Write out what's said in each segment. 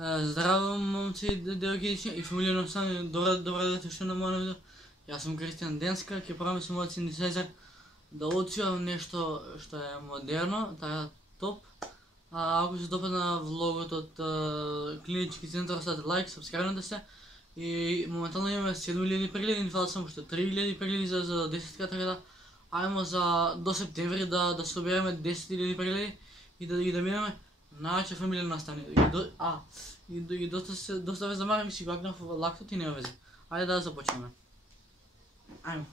Zdravo momci, девойки и фамилия на сами, добре дошли на моя видео. Јас сум Кристијан Денска, ќе правиме со мојот синтезатор да отсвирам нешто што е модерно, таа топ. Ако се допадна влогот од клинички центар, ставете лайк, сабскрайбнете се. И моментално имаме 7000 прегледи, ни фалат само уште 3000 прегледи за 10к, така да ајмо до септември да собереме 10.000 прегледи и да минеме најача фамилија настани. И доста ве замарам си го агнав лактот и нема везе. Ајде да започнеме. Ајмо.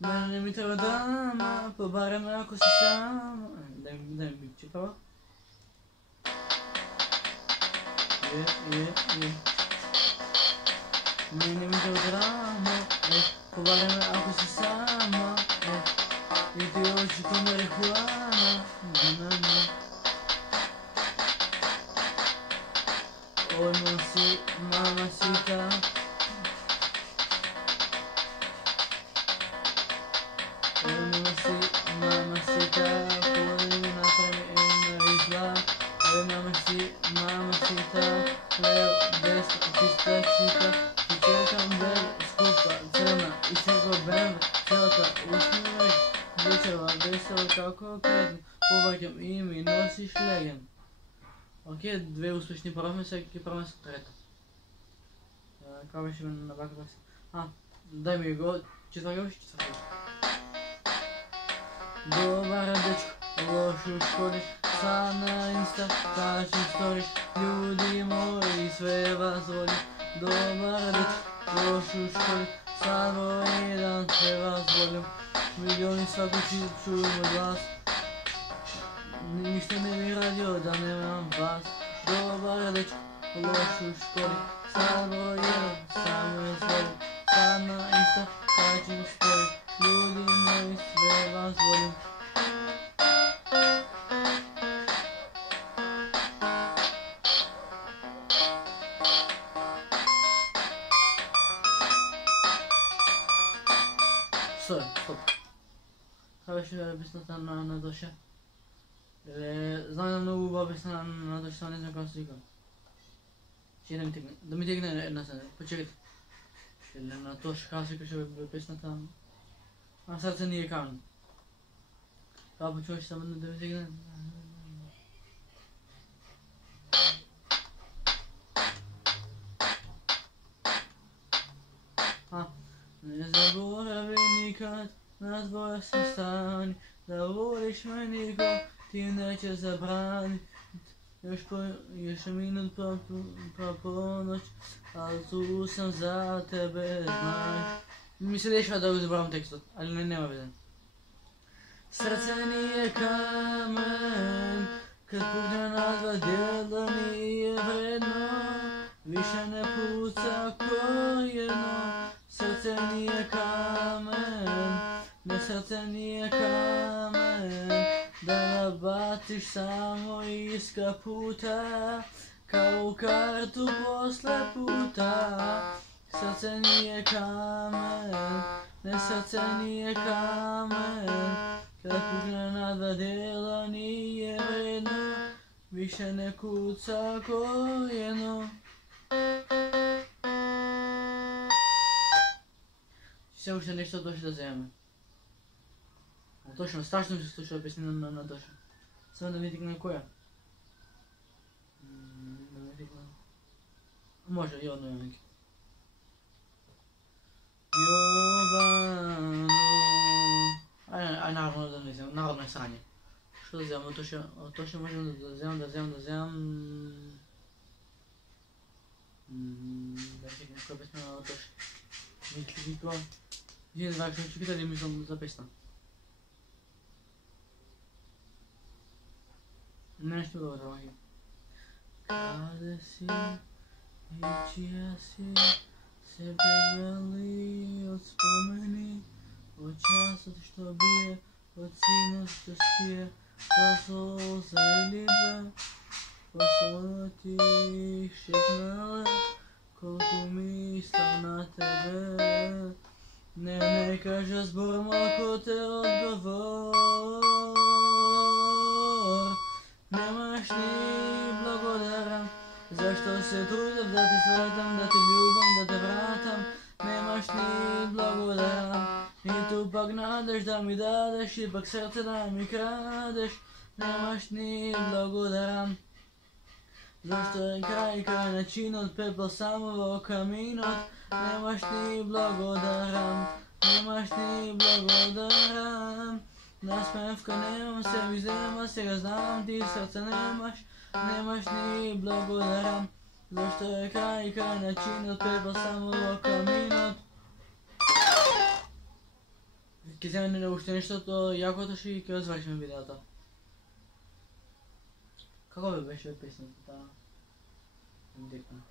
Мене ми треба дама, побараме ако си сам. Дај ми бипче прво. Мене ми треба дама, побараме ако си сама. И ти очи ко марихуана. Ой, мамасита. Mamacita, pueden hacerme una isla. Ay, mamacita, leo despacita, chica. Si čekam bebe, skupa, crna i sigo bebe, celka, usmiješ, dječava, veselo kako kretno, povakam i mi nosiš legen. Ok, две успешни правиме, сега ќе правиме со трета. Како беше на бака бас? Дај ми го, четврташ. Добар дечко, лошо шкодиш, са на инста, качим сториш, люди мои све вас воли. Добар дечко, лошо шкодиш, само jedan све вас волим. Милиони свако чуем од вас, ништо не би радио да немам вас. Добар дечко, лошо шкодиш, само jedan, само јас волим. Са на инста, качим сториш, ljudi moji sve vas volim. Стоп. Каква беше песната на Доша? Знам да много убава песна на Доша, само не знам kako се вика. Ще да ми тегне една сега. Почекайте. На Доша, kako се викаше песната? Сърце ни е камен. Това почуваш само да ми тегне. Не заборави никад на твоя състани, да волиш ме нико, ти неće забрани. Još minut pa ponoć, ali tu sam za tebe, znaš. Mi se dešava da uzbrovam tekstот, ali nema veze. Srce nije kamen, kad pukne na dva dijela nije vredno, više ne puca ko jedno. Srce nije kamen, ne srce nije kamen, da nabatiš samo iz kaputa, kao u kartu posle puta. Srce nije kamen, ne srce nije kamen, kad pukne na dva dijela nije vredno, više ne kuca ko jedno. Все уште нешто Доша да земеме. Точно, страшно се слуша песни на Доша. Само да ми тикне која. Да ми тикне. Може, и одно јанаки. Јовано. Ај народно да не земам, народно е срање. Што да земам, од Доша можем да земам. Да тикне која песна на Доша. Митлико. Вие не вакшно чекате ли мислам за песна? Нешто добро ваги. Каде си и чија си, се бегали од спомени, од часот што бие, од синот што спие, па солза или бе, па солза ти шепнале, колку мислам на тебе. Не кажа збор, малко те одговори. što se trudim da te sretam, da te ljubam, da te vratam. Nemaš ni blagodaram, ni tu pak nadeš da mi dadeš, ipak srce da mi kradeš. Nemaš ni blagodaram. Zašto je kraj načinut, pepel samo kaminot. Nemaš ni blagodaram, nemaš ni blagodaram. Nasmevka nemam, sebi zema se ga znam, ti srca nemaš, nemaš ni blagodaram. Zašto je kraj načinut, pepel samo kaminot. Keď sa mi nenaúšte niečo, to jako to ši, keď zvršíme video to. Kako by беше песната та? Индикна.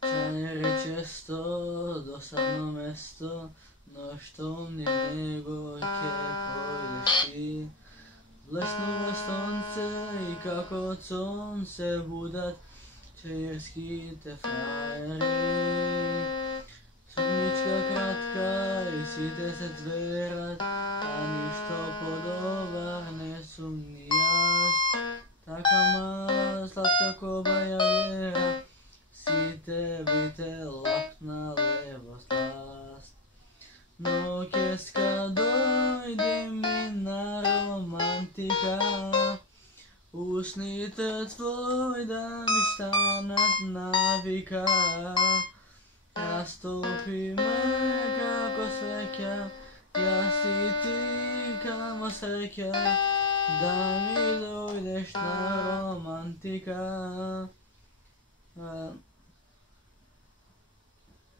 Čaj često, dosadno mesto, no što ni nego ke pojdeš ti. Blesnulo slunce i kako od sunce budat čerski te frajeri. Sumnička kratka i site se cverat, a ništo podobar ne sumni jas. Taka mala slatka kobaja vera, site bite lapna levo slast. No keska dojde mi na romantika, usnite tvoj da mi stanat navika. Rastopi me kako sveća, ja si ti kamo sreća, da mi dojdeš na romantika.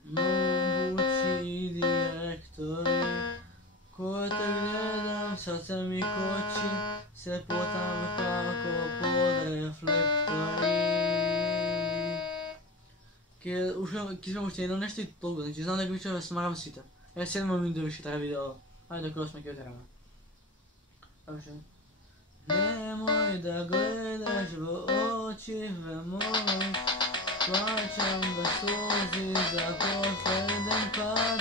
Mogući direktori, ko te gledam, srce mi koči, se potam kako pod reflektori. Keď sme už jedno nešli toľko, takže znam da ga smaram sita. Ja 7 minút više traja video, ajde do 8 km. Takže. Nemoj da gledaš v oči moj, plaćam bez sluzi za posleden pad.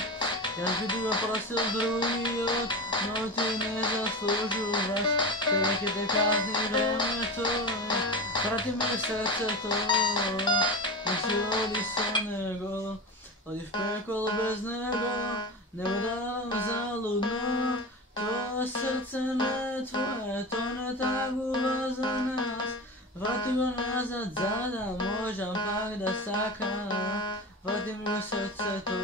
Ja bi ti ga prosil drugi rok, no ti ne zaslužuvaš, čovjek te kazni vreme tvoj, vrati mi srce tvoj. Nisi odi se nego, odi v pekol bez nebo, nebo dám zaludno, tvoje srdce ne tvoje, to ne tak za nás. Vrati go nazad zada, možem pak da stakam, vrati mi o srce to,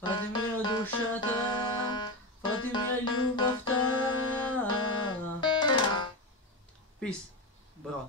vrati mi o duša ta, vrati mi o ljubav ta. Peace, bro.